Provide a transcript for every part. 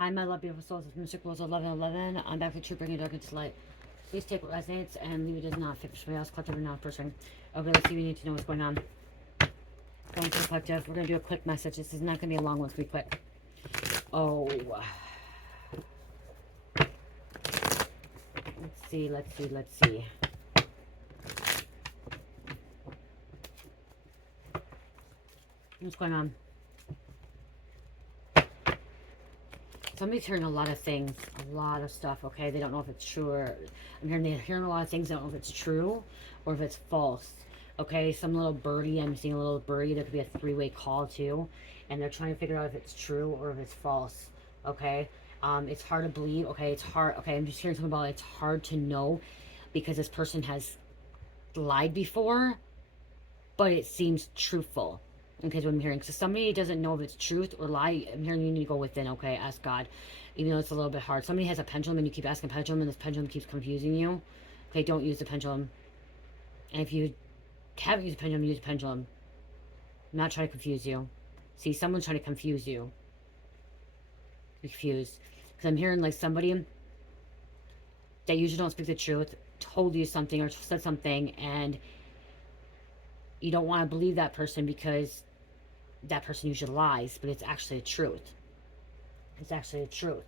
Hi, my love, beautiful souls. It's Mystic Rules 1111. I'm back with you, bringing dark into light. Please take what resonates and leave it as not fit for somebody else, collective or not person. Okay, let's see. We need to know what's going on. Going to the collective. We're going to do a quick message. This is not going to be a long one. It's going to be quick. Oh. Let's see. Let's see. Let's see. What's going on? Somebody's hearing a lot of things, a lot of stuff, okay? They don't know if it's true or... they're hearing a lot of things. They don't know if it's true or if it's false, okay? Some little birdie, I'm seeing a little birdie. There could be a three-way call, too. And they're trying to figure out if it's true or if it's false, okay? It's hard to believe, okay? It's hard, okay? I'm just hearing something about it. It's hard to know because this person has lied before, but it seems truthful. Okay, is what I'm hearing. So somebody doesn't know if it's truth or lie. I'm hearing you need to go within, okay? Ask God. Even though it's a little bit hard. Somebody has a pendulum and you keep asking pendulum and this pendulum keeps confusing you. Okay, don't use the pendulum. And if you haven't used a pendulum, use a pendulum. I'm not trying to confuse you. See, someone's trying to confuse you. Be confused. Because I'm hearing like somebody that usually don't speak the truth told you something or said something and you don't want to believe that person because that person usually lies, but it's actually the truth. It's actually the truth.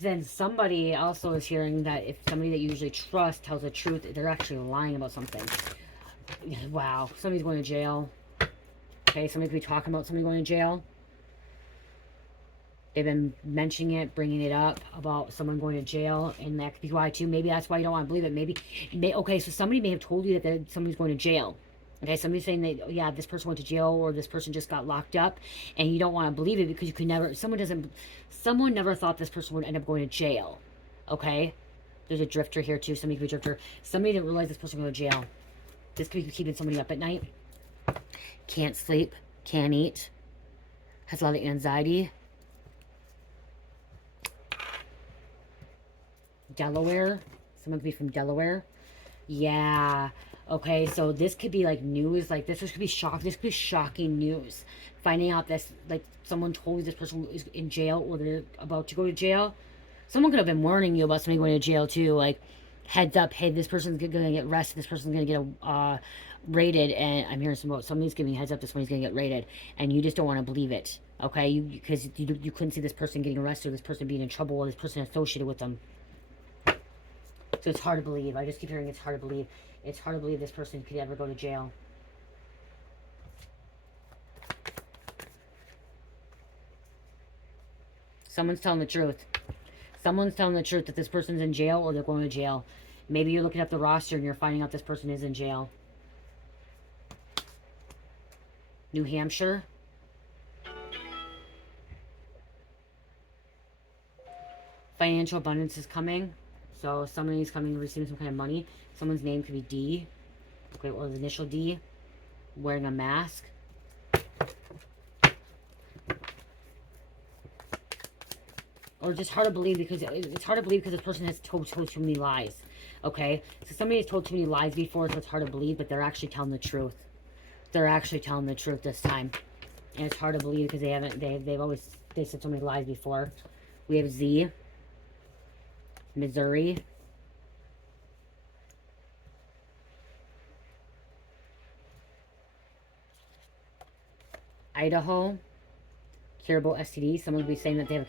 Then somebody also is hearing that if somebody that you usually trust tells the truth, they're actually lying about something. Wow. Somebody's going to jail. Okay, somebody could be talking about somebody going to jail. They've been mentioning it, bringing it up about someone going to jail, and that could be why too. Maybe that's why you don't want to believe it. Okay, so somebody may have told you that somebody's going to jail. Okay, somebody's saying that, yeah, this person went to jail or this person just got locked up, and you don't want to believe it because you could never, someone never thought this person would end up going to jail. Okay? There's a drifter here too. Somebody could be a drifter. Somebody didn't realize this person would go to jail. This could be keeping somebody up at night. Can't sleep. Can't eat. Has a lot of anxiety. Delaware. Someone could be from Delaware. Yeah. Okay, so this could be like news. Like this could be shock. This could be shocking news. Finding out this, like someone told you this person is in jail or they're about to go to jail. Someone could have been warning you about somebody going to jail too. Like, heads up, hey, this person's going to get arrested. This person's going to get raided. And I'm hearing somebody's giving heads up that somebody's going to get raided. And you just don't want to believe it. Okay, because you couldn't see this person getting arrested or this person being in trouble or this person associated with them. So it's hard to believe. I just keep hearing it's hard to believe. It's hard to believe this person could ever go to jail. Someone's telling the truth. Someone's telling the truth that this person's in jail or they're going to jail. Maybe you're looking at the roster and you're finding out this person is in jail. New Hampshire. Financial abundance is coming. So somebody's coming to receive some kind of money. Someone's name could be D. Okay, or the initial D. Wearing a mask. Or just hard to believe because it's hard to believe because this person has told too many lies. Okay? So somebody has told too many lies before, so it's hard to believe, but they're actually telling the truth. They're actually telling the truth this time. And it's hard to believe because they said so many lies before. We have Z. Missouri. Idaho. Curable STD. Someone will be saying that they have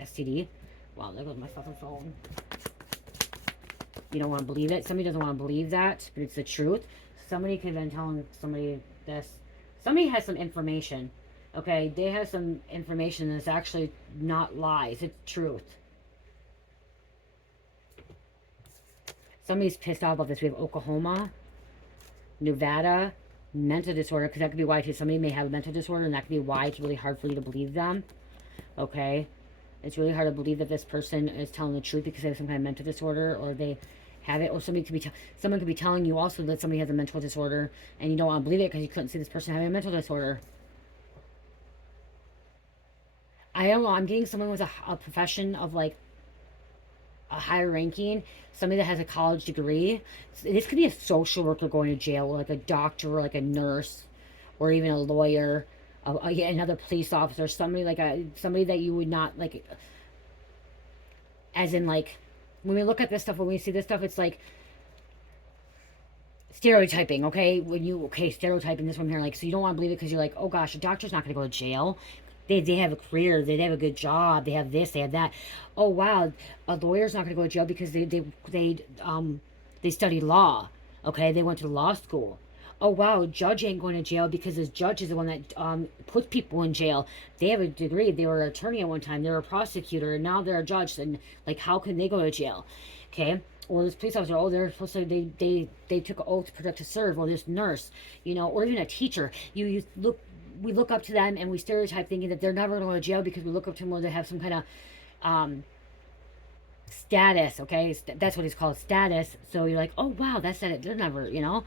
STD. Wow, there goes my fucking phone. You don't want to believe it. Somebody doesn't want to believe that, but it's the truth. Somebody could have been telling somebody this. Somebody has some information. Okay, they have some information that's actually not lies. It's truth. Somebody's pissed off about this. We have Oklahoma, Nevada, mental disorder, because that could be why too. Somebody may have a mental disorder, and that could be why it's really hard for you to believe them. Okay? It's really hard to believe that this person is telling the truth because they have some kind of mental disorder, or they have it, or someone could be telling you also that somebody has a mental disorder, and you don't want to believe it because you couldn't see this person having a mental disorder. I don't know. I'm getting someone with a profession of like a higher ranking, somebody that has a college degree. This could be a social worker going to jail, or like a doctor, or like a nurse, or even a lawyer. yeah, another police officer, somebody like somebody that you would not like, as in like, when we look at this stuff, when we see this stuff, it's like stereotyping, okay? Stereotyping this one here, like, so you don't want to believe it because you're like, oh gosh, a doctor's not going to go to jail. They have a career, they have a good job, they have this, they have that. Oh wow, a lawyer's not going to go to jail because they studied law, okay? They went to law school. Oh wow, judge ain't going to jail because his judge is the one that puts people in jail. They have a degree, they were an attorney at one time, they were a prosecutor, and now they're a judge, and like, how can they go to jail? Okay? Or this police officer, oh, they're supposed to, they took an oath to protect to serve, or this nurse, you know, or even a teacher. We look up to them and we stereotype thinking that they're never going to go to jail because we look up to them where they have some kind of status, okay? That's what it's called, status. So you're like, oh wow, that's it. They're never, you know?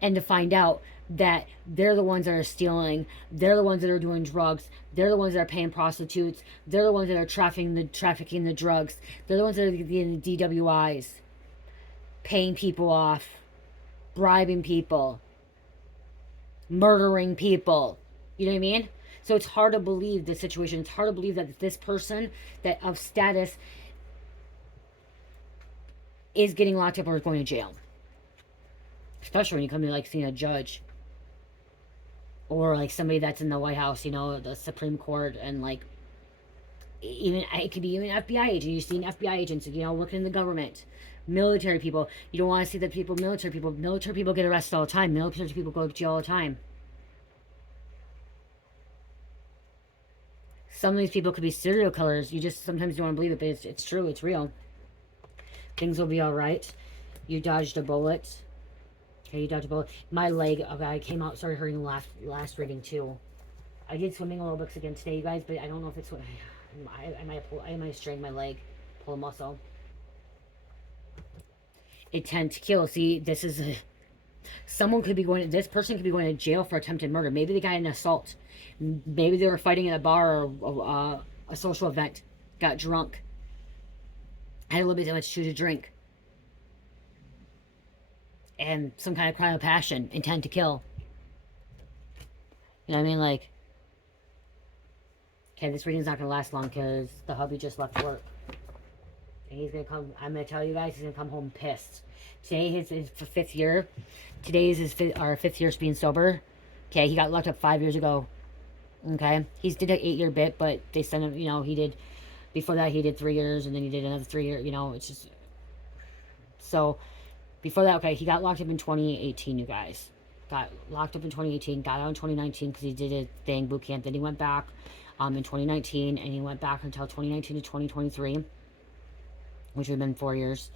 And to find out that they're the ones that are stealing, they're the ones that are doing drugs, they're the ones that are paying prostitutes, they're the ones that are trafficking the drugs, they're the ones that are getting the DWIs, paying people off, bribing people, murdering people. You know what I mean? So it's hard to believe the situation. It's hard to believe that this person that of status is getting locked up or is going to jail. Especially when you come to like seeing a judge. Or like somebody that's in the White House, you know, the Supreme Court, and like, even, it could be even FBI agent. You've seen FBI agents, you know, working in the government. Military people. You don't want to see that people, military people get arrested all the time. Military people go to jail all the time. Some of these people could be serial killers. You just sometimes don't want to believe it, but it's true. It's real. Things will be all right. You dodged a bullet. Okay, you dodged a bullet. My leg, okay, I came out, started hurting last reading too. I did swimming a little bit again today, you guys, but I don't know if it's what I might have strained my leg, pull a muscle. Intent to kill. See, this is someone could be going. This person could be going to jail for attempted murder. Maybe they got an assault. Maybe they were fighting at a bar or a social event. Got drunk. Had a little bit too much to drink. And some kind of crime of passion. Intent to kill. You know what I mean? Like, okay, this reading's not going to last long because the hubby just left work. And he's going to come, I'm going to tell you guys, he's going to come home pissed. Today is his fifth year. Today is his fifth year being sober. Okay, he got locked up 5 years ago. Okay, he's did an 8-year bit, but they sent him, you know, he did, before that he did 3 years, and then he did another 3 year, you know, it's just, so, before that, okay, he got locked up in 2018, you guys. Got locked up in 2018, got out in 2019 because he did a thing, boot camp, then he went back in 2019, and he went back until 2019 to 2023, which would have been 4 years.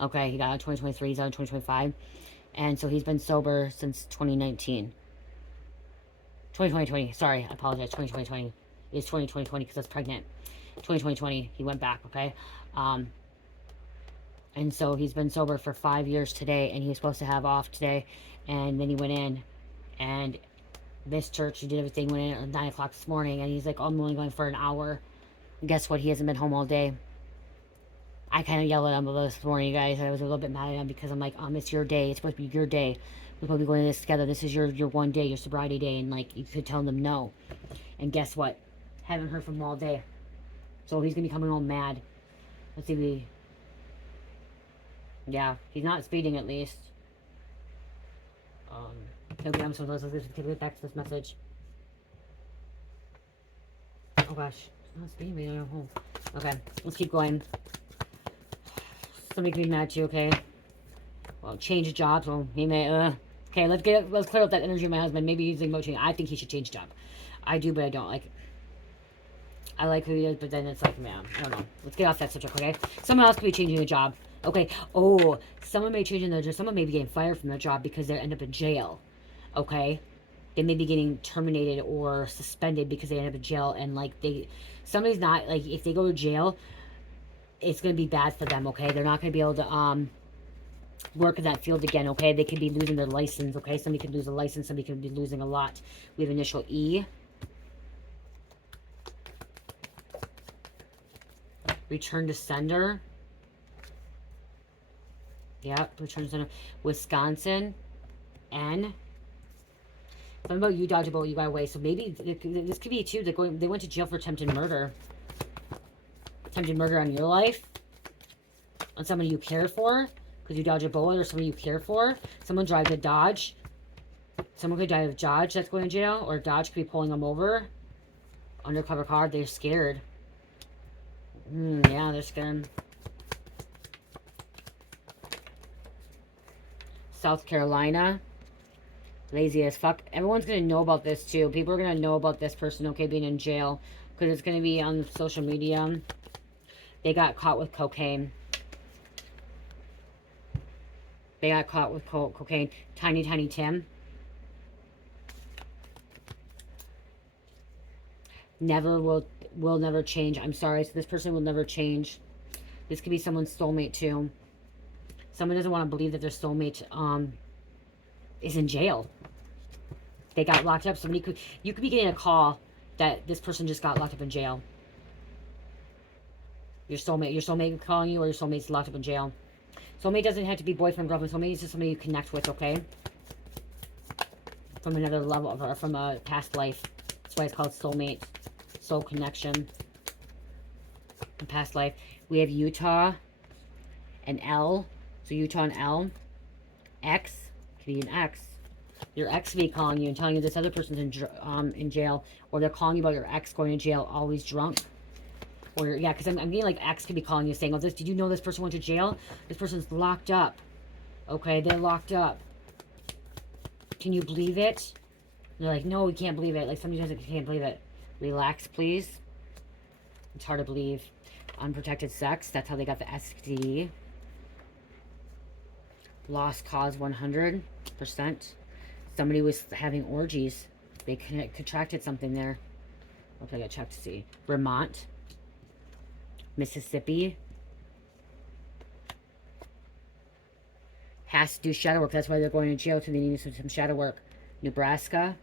Okay, he got out in 2023, he's out in 2025, and so he's been sober since 2019. 2020, sorry, I apologize, 2020. It's 2020 because I was pregnant. 2020, he went back, okay? And so he's been sober for 5 years today, and he was supposed to have off today, and then he went in, and missed church, he did everything, went in at 9 o'clock this morning, and he's like, oh, I'm only going for an hour. And guess what? He hasn't been home all day. I kind of yelled at him this morning, you guys. I was a little bit mad at him because I'm like, it's your day. It's supposed to be your day. We're supposed to be going to this together. This is your one day, your sobriety day. And like, you could tell them no. And guess what? Haven't heard from him all day. So he's going to be coming home mad. Let's see if we... Yeah, he's not speeding at least. Okay, I'm so let's get back to this message. Oh gosh, it's not speeding, but I don't know. Okay, let's keep going. Somebody can be mad at you, okay? Well, change jobs. Well, he may. Okay, let's clear up that energy of my husband. Maybe he's emoting. I think he should change job. I do, but I don't like. I like who he is, but then it's like, man, I don't know. Let's get off that subject, okay? Someone else could be changing a job. Okay. Oh, someone may change their job. Someone may be getting fired from their job because they end up in jail. Okay. They may be getting terminated or suspended because they end up in jail, and like somebody's not, like, if they go to jail, it's going to be bad for them, okay? They're not going to be able to work in that field again, okay? They could be losing their license, okay? Somebody could lose a license. Somebody could be losing a lot. We have initial E. Return to sender. Yep, return to sender. Wisconsin. N. Something about you dodged a bullet, you got away. So maybe this could be too. They went to jail for attempted murder. Attempted murder on your life, on somebody you care for, because you dodge a bullet, or somebody you care for. Someone drives a Dodge. Someone could die of Dodge that's going to jail, or Dodge could be pulling them over. Undercover car, they're scared. Yeah, they're scared. South Carolina. Lazy as fuck. Everyone's going to know about this too. People are going to know about this person, okay, being in jail. Because it's going to be on social media. They got caught with cocaine. They got caught with cocaine. Tiny, Tiny Tim. Never will never change. I'm sorry. So this person will never change. This could be someone's soulmate too. Someone doesn't want to believe that their soulmate is in jail. They got locked up. You could be getting a call that this person just got locked up in jail. Your soulmate calling you, or your soulmate's locked up in jail. Soulmate doesn't have to be boyfriend, girlfriend. Soulmate is just somebody you connect with, okay? From another level, or from a past life. That's why it's called soulmate. Soul connection. Past life. We have Utah and L. So Utah and L. X. Could be an X. Your ex could be calling you and telling you this other person's in jail. Or they're calling you about your ex going to jail, always drunk. Or, yeah, because I'm getting like ex could be calling you saying, oh, did you know this person went to jail? This person's locked up. Okay, they're locked up. Can you believe it? And they're like, no, we can't believe it. Like, somebody can't believe it. Relax, please. It's hard to believe. Unprotected sex. That's how they got the STD. Lost cause 100%. Somebody was having orgies. They contracted something there. Okay, I gotta check to see. Vermont. Mississippi. Has to do shadow work. That's why they're going to jail, so they need some shadow work. Nebraska.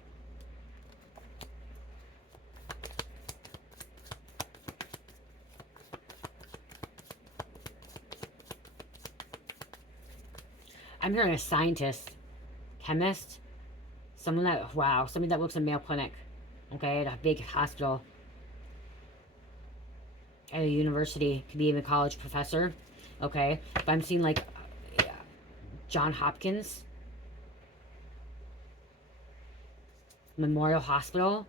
I'm hearing a scientist, chemist, somebody that works in a Mayo Clinic, okay, at a big hospital, at a university, could be even a college professor, okay, but I'm seeing like John Hopkins, Memorial Hospital,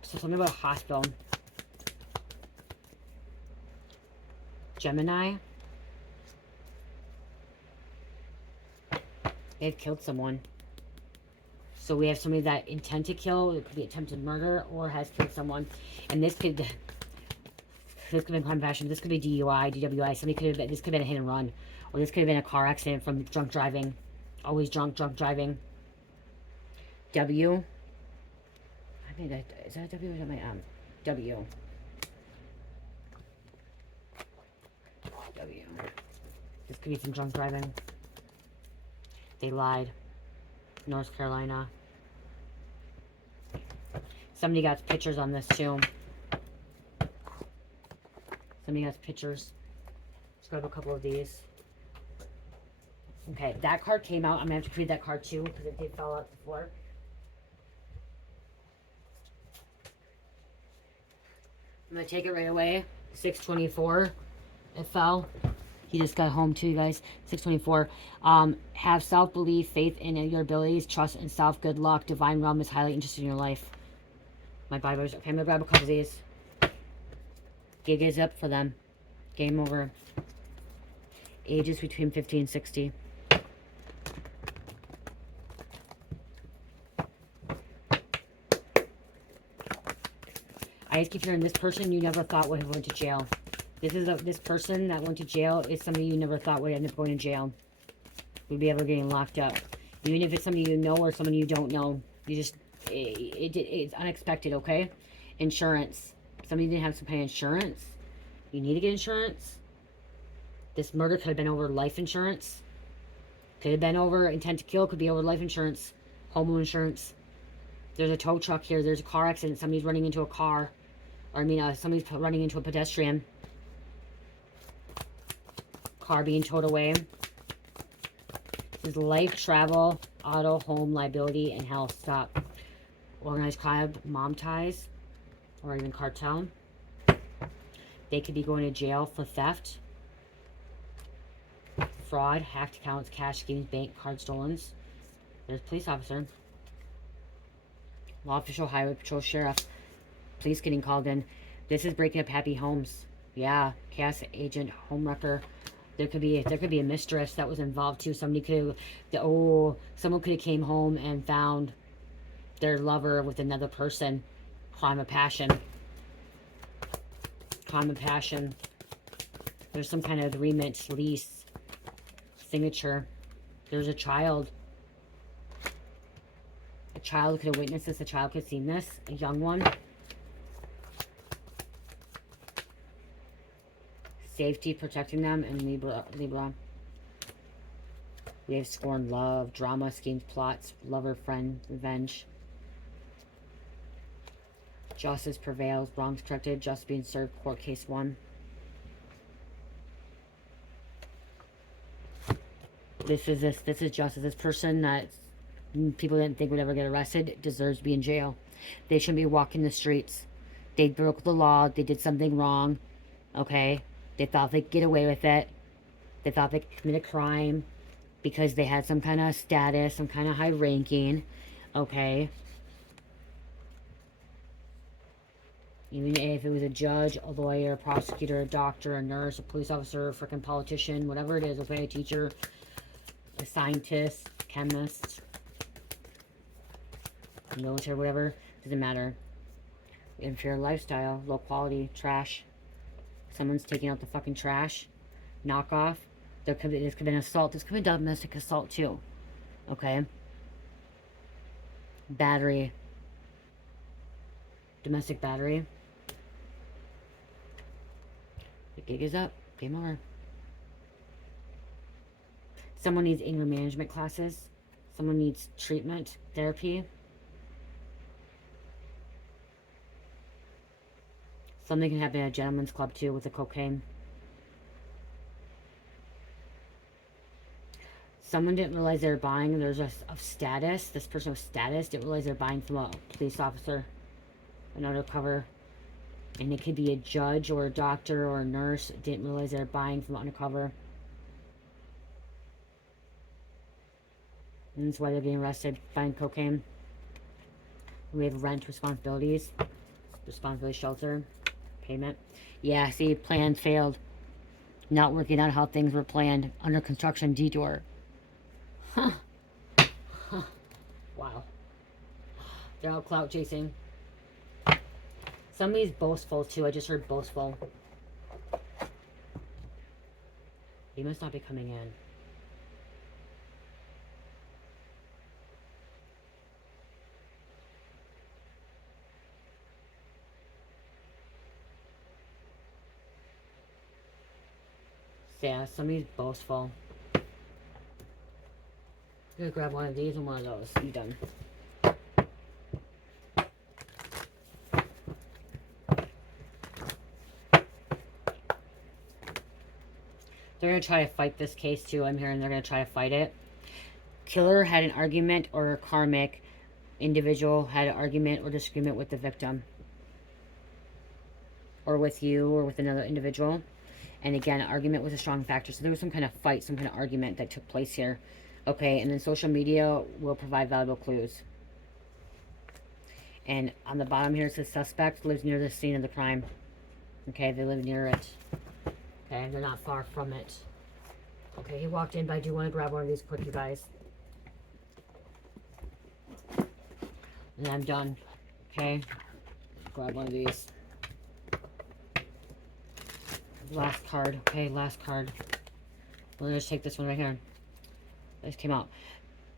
so something about a hospital. Gemini. They've killed someone. So we have somebody that intend to kill. It could be attempted murder or has killed someone. And this could be crime passion. This could be DUI, DWI. This could have been a hit and run. Or this could have been a car accident from drunk driving. Always drunk driving. W. I think that, is that a W or is that my M? W. W. This could be some drunk driving. They lied. North Carolina. Somebody got pictures on this too. Somebody has pictures. Let's grab a couple of these. Okay, that card came out. I'm going to have to create that card too because it did fall out before. I'm going to take it right away. 624. It fell. He just got home too, you guys. 624. Have self-belief, faith in your abilities, trust in self, good luck. Divine realm is highly interested in your life. My Bibles. Okay, I'm going to grab a couple of these. Gig is up for them. Game over. Ages between 50 and 60. I just keep hearing this person you never thought would have went to jail. This person that went to jail is somebody you never thought would end up going to jail. Would be ever getting locked up. Even if it's somebody you know or somebody you don't know. You just, it's unexpected, okay? Insurance. Somebody didn't have some kind of insurance. You need to get insurance. This murder could have been over life insurance. Could have been over intent to kill. Could be over life insurance. Home insurance. There's a tow truck here. There's a car accident. Somebody's running into a car. Or I mean, somebody's running into a pedestrian. Car being towed away. This is life, travel, auto, home, liability, and health. Stop. organized crime, mom ties, or even cartel. They could be going to jail for theft, fraud, hacked accounts, cash schemes, bank card stolen. There's a police officer. Law official, highway patrol, sheriff. Police getting called in. This is breaking up happy homes. Yeah, cast agent, home wrecker. There could be a mistress that was involved too. Somebody could have, someone could have came home and found their lover with another person. Crime of passion. Crime of passion. There's some kind of agreement, lease, signature. There's a child. A child could have witnessed this. A child could have seen this. A young one. Safety, protecting them, and Libra. We have scorn, love, drama, schemes, plots, lover, friend, revenge. Justice prevails, wrongs corrected, justice being served, court case won. This is justice. This person that people didn't think would ever get arrested deserves to be in jail. They shouldn't be walking the streets. They broke the law. They did something wrong. Okay? They thought they could get away with it. They thought they could commit a crime because they had some kind of status, some kind of high ranking. Okay? Even if it was a judge, a lawyer, a prosecutor, a doctor, a nurse, a police officer, a freaking politician, whatever it is, okay? A teacher, a scientist, chemist, military, whatever. Doesn't matter. Inferior lifestyle, low quality, trash. Someone's taking out the fucking trash. Knockoff. This could have been assault. This could have been domestic assault too. Okay. Battery. Domestic battery. The gig is up. Game over. Someone needs anger management classes. Someone needs treatment, therapy. Something can happen at a gentleman's club too with the cocaine. Someone didn't realize they were buying. There's a of status. This person with status didn't realize they're buying from a police officer, an undercover, and it could be a judge or a doctor or a nurse. Didn't realize they're buying from undercover, and that's why they're getting arrested buying cocaine. We have rent responsibilities, responsibility shelter. Payment. Yeah, see, plan failed. Not working out how things were planned. Under construction detour. Huh. Huh. Wow. They're all clout chasing. Somebody's boastful too. I just heard boastful. He must not be coming in. Yeah, somebody's boastful. I'm gonna grab one of these and one of those. You done. They're gonna try to fight this case too. I'm hearing they're gonna try to fight it. Killer had an argument, or a karmic individual had an argument or disagreement with the victim. Or with you, or with another individual. And again, argument was a strong factor. So there was some kind of fight, some kind of argument that took place here. Okay, and then social media will provide valuable clues. And on the bottom here it says suspect lives near the scene of the crime. Okay, they live near it. Okay, they're not far from it. Okay, he walked in, but I do want to grab one of these quick, you guys. And I'm done. Okay, grab one of these. Last card. Okay, last card. We're going to take this one right here. This came out.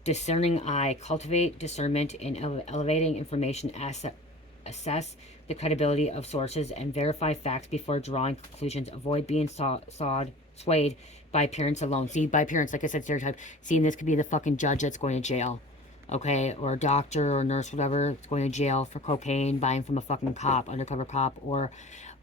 Discerning eye. Cultivate discernment in elevating information. Assess the credibility of sources and verify facts before drawing conclusions. Avoid being swayed by appearance alone. See, by appearance, like I said, stereotype. Seeing this could be the fucking judge that's going to jail. okay, or a doctor or nurse, whatever, it's going to jail for cocaine, buying from a fucking cop, undercover cop, or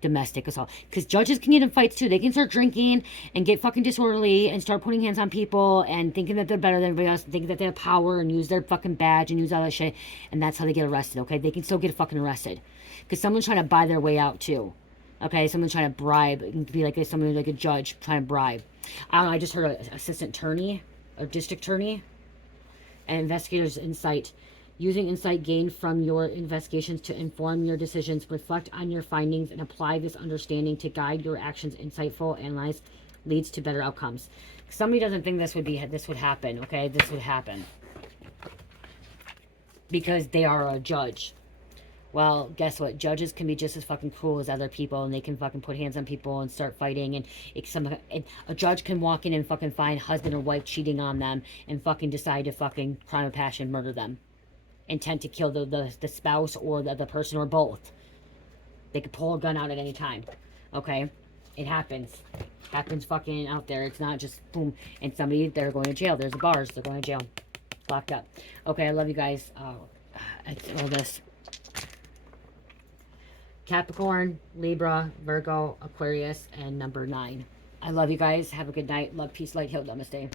domestic assault. Because judges can get in fights too. They can start drinking and get fucking disorderly and start putting hands on people and thinking that they're better than everybody else, and thinking that they have power and use their fucking badge and use all that shit. And that's how they get arrested, okay? They can still get fucking arrested. Because someone's trying to buy their way out too. Okay, someone's trying to bribe. It can be like someone like a judge trying to bribe. I don't know, I just heard an assistant attorney, or district attorney, and investigators' insight. Using insight gained from your investigations to inform your decisions, reflect on your findings, and apply this understanding to guide your actions. Insightful analyze leads to better outcomes. Somebody doesn't think this would happen, okay? This would happen because they are a judge. Well, guess what? Judges can be just as fucking cruel as other people, and they can fucking put hands on people and start fighting. And a judge can walk in and fucking find husband or wife cheating on them and fucking decide to fucking crime of passion murder them. Intent to kill the spouse or the person or both. They could pull a gun out at any time. Okay? It happens. Happens fucking out there. It's not just boom. And somebody, they're going to jail. There's the bars. They're going to jail. Locked up. Okay, I love you guys. All this. Capricorn, Libra, Virgo, Aquarius, and number 9. I love you guys. Have a good night. Love, peace, light, heal, namaste.